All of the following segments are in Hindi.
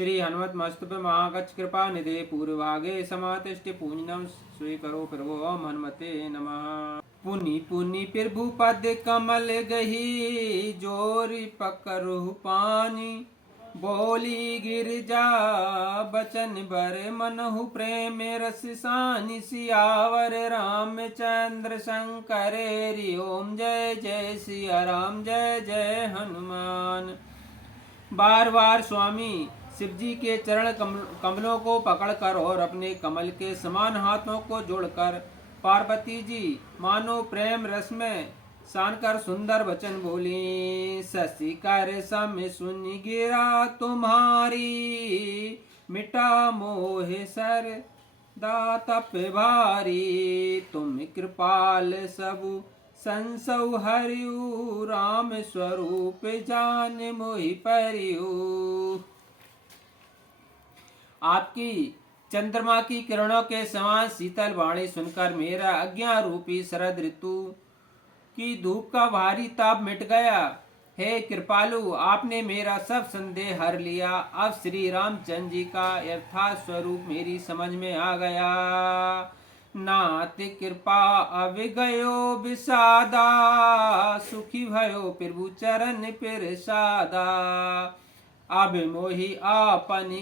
श्री हनुमत्मस्तुभ्य महागच्छ कृपा निधे पूर्वभागे समातिष्ठि पूजनम स्वीकरो प्रभो ओम हनुमते नमः। पुनि पुनि प्रभु पद कमल गही जोरी पकड़ु पानी बोली गिरजा बचन बर मनहु प्रेम रस सानि सियावर रामचंद्र शंकर हरि ओम जय जय सिया राम जय जय हनुमान। बार बार स्वामी शिव जी के चरण कमलों को पकड़कर और अपने कमल के समान हाथों को जोड़कर पार्वती जी मानो प्रेम रस में सानकर सुंदर वचन बोली। शशि कर सम सुन गिरा तुम्हारी मिटा मोह सर दातप भारी तुम कृपाल सब संसौ हरियु राम स्वरूप जान मोहि परियु। आपकी चंद्रमा की किरणों के समान शीतल वाणी सुनकर मेरा अज्ञा रूपी शरद ऋतु की धूप का भारी ताप मिट गया। हे कृपालु, आपने मेरा सब संदेह हर लिया। अब श्री रामचंद्र जी का यथार्थ स्वरूप मेरी समझ में आ गया। नाथ कृपा अब गयो विषादा सुखी भयो प्रभु चरण प्रसादा। अब मोहि आपन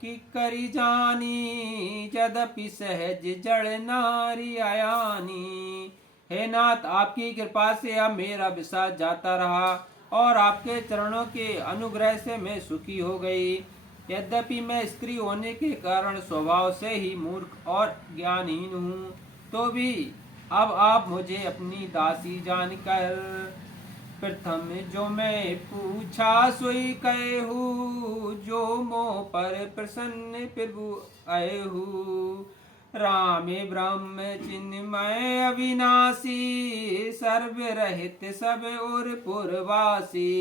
की करी जानी यद्यपि सहज जड़ नारी आयानी। हे नाथ, आपकी कृपा से अब मेरा विषाद जाता रहा और आपके चरणों के अनुग्रह से मैं सुखी हो गई। यद्यपि मैं स्त्री होने के कारण स्वभाव से ही मूर्ख और ज्ञानहीन हूँ, तो भी अब आप मुझे अपनी दासी जानकर प्रथम जो मैं पूछा सोई कहू जो मोह पर प्रसन्न प्रभु अयहू। राम ब्रह्म चिन्मय अविनाशी सर्व रहित सब और पुरवासी।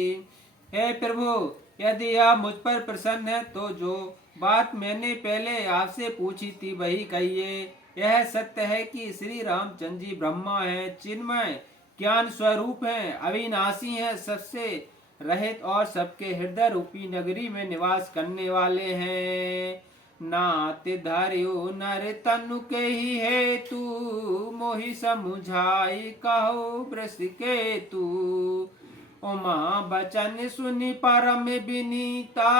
हे प्रभु, यदि आप मुझ पर प्रसन्न हैं तो जो बात मैंने पहले आपसे पूछी थी वही कहिए। यह सत्य है कि श्री रामचंद्र जी ब्रह्मा हैं, चिन्मय ज्ञान स्वरूप हैं, अविनाशी हैं, सबसे रहित और सबके हृदय रूपी नगरी में निवास करने वाले हैं। नाथ धर्यो नर तनु के ही हेतु मोहि समुझाई कहो वृष के तू। उमा बचन सुनि परम विनीता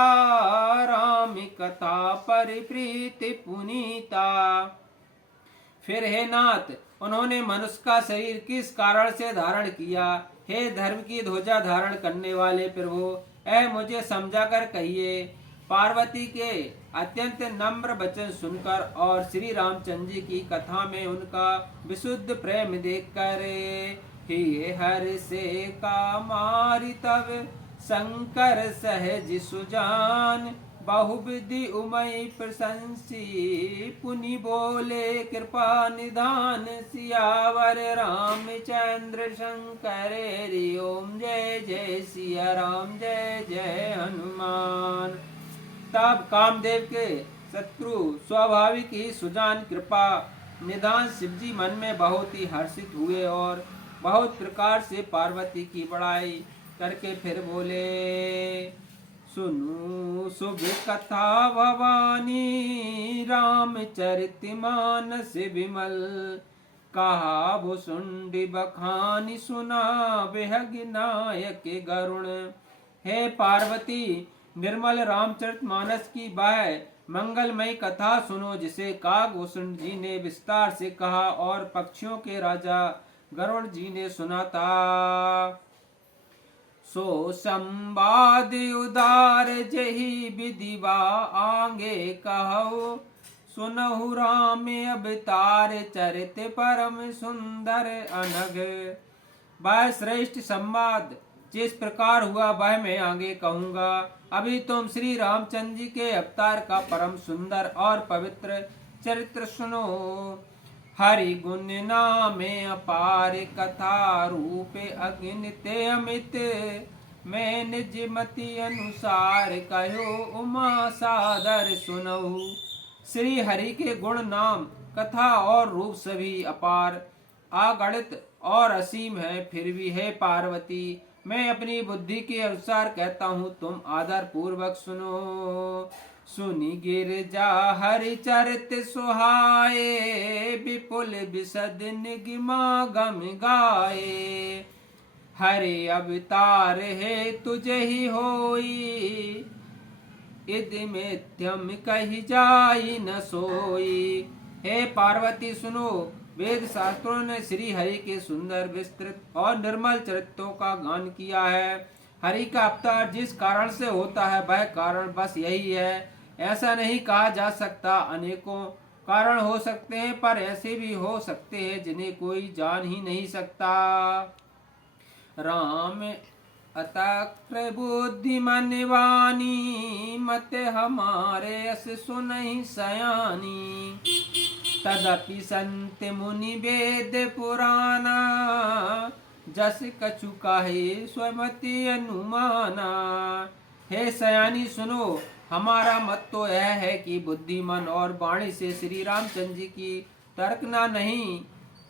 राम कथा परिप्रीति पुनीता। फिर हे नाथ, उन्होंने मनुष्य का शरीर किस कारण से धारण किया? हे धर्म की ध्वजा धारण करने वाले प्रभु, मुझे समझाकर कहिए। पार्वती के अत्यंत नम्र वचन सुनकर और श्री रामचंद्र जी की कथा में उनका विशुद्ध प्रेम देखकर हे हर से का मारी तब शंकर सहज सुजान बहुविधि उमय प्रशंसी पुनि बोले कृपा निधान सियावर रामचंद्र शंकर हरि ओम जय जय सिया राम जय जय हनुमान। तब कामदेव के शत्रु स्वाभाविक ही सुजान कृपा निधान शिवजी मन में बहुत ही हर्षित हुए और बहुत प्रकार से पार्वती की बड़ाई करके फिर बोले। सुनु शुभ कथा भवानी रामचरित मानस विमल कहा भुसुंडी बखानी सुना बेहग नायक गरुण। हे पार्वती, निर्मल रामचरित मानस की बाह मंगलमयी कथा सुनो जिसे कागभूषण जी ने विस्तार से कहा और पक्षियों के राजा गरुड़ जी ने सुना था। सो संवाद उदार जही विधिवा आगे कहो सुनहु राम अवतार चरित परम सुंदर अनग। वह श्रेष्ठ संवाद जिस प्रकार हुआ वह मैं आगे कहूँगा। अभी तुम श्री रामचंद्र जी के अवतार का परम सुंदर और पवित्र चरित्र सुनो। हरि गुण नामे अपार कथा रूप अगणित अमित मैं निज मति अनुसार कहो उमा सादर सुनहु। श्री हरि के गुण नाम कथा और रूप सभी अपार अगणित और असीम है। फिर भी हे पार्वती, मैं अपनी बुद्धि के अनुसार कहता हूँ, तुम आदर पूर्वक सुनो। सुनि गिरजा हरि चरित सुहाए, विपुल विशद निगमा गम गाए। हरि अवतार है तुझे ही होई, इद मिथ्यम कही जाई न सोई। हे पार्वती सुनो, वेद शास्त्रों ने श्री हरि के सुंदर विस्तृत और निर्मल चरित्रों का गान किया है। हरि का अवतार जिस कारण से होता है वह कारण बस यही है, ऐसा नहीं कहा जा सकता। अनेकों कारण हो सकते हैं, पर ऐसे भी हो सकते हैं जिन्हें कोई जान ही नहीं सकता। राम अतः बुद्धिमान वाणी, मत हमारे अस सुनहि सयानी। तदपि संत मुनि वेद पुराना, जस कछु काहे स्वमति अनुमाना। हे सयानी सुनो, हमारा मत तो यह है कि बुद्धिमान और वाणी से श्री रामचंद्र जी की तर्कना नहीं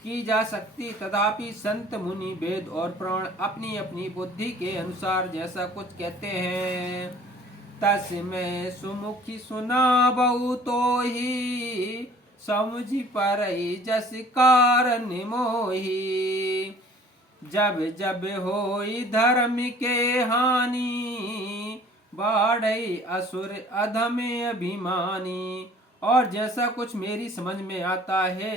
की जा सकती। तथापि संत मुनि वेद और प्राण अपनी अपनी बुद्धि के अनुसार जैसा कुछ कहते हैं। तस्मै सुमुखी सुना बहु तो ही, समझी परई जस कारण मोही। जब जब होई धर्म के हानि, बाढ़ई असुर अधम अभिमानी। और जैसा कुछ मेरी समझ में आता है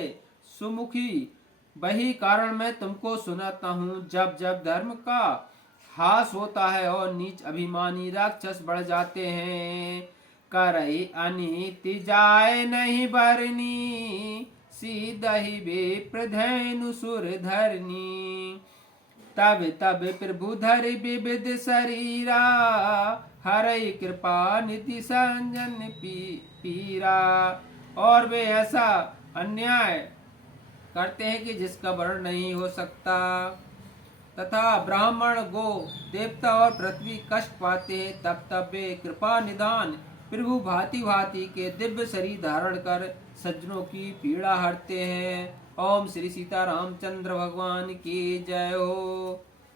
सुमुखी, वही कारण मैं तुमको सुनाता हूँ। जब जब धर्म का हास होता है और नीच अभिमानी राक्षस बढ़ जाते हैं, करई अनीति जाए नहीं बरनी, सीधहि विप्रधेनु सुर धरनी। तब तब प्रभु धरि विविध शरीरा, हरई कृपा निधि संजन पीरा। और वे ऐसा अन्याय करते हैं कि जिसका वर्णन नहीं हो सकता, तथा ब्राह्मण गो देवता और पृथ्वी कष्ट पाते हैं। तब तब वे कृपा निधान प्रभु भांति भांति के दिव्य शरीर धारण कर सज्जनों की पीड़ा हरते हैं। ओम श्री सीता रामचंद्र भगवान की जय हो।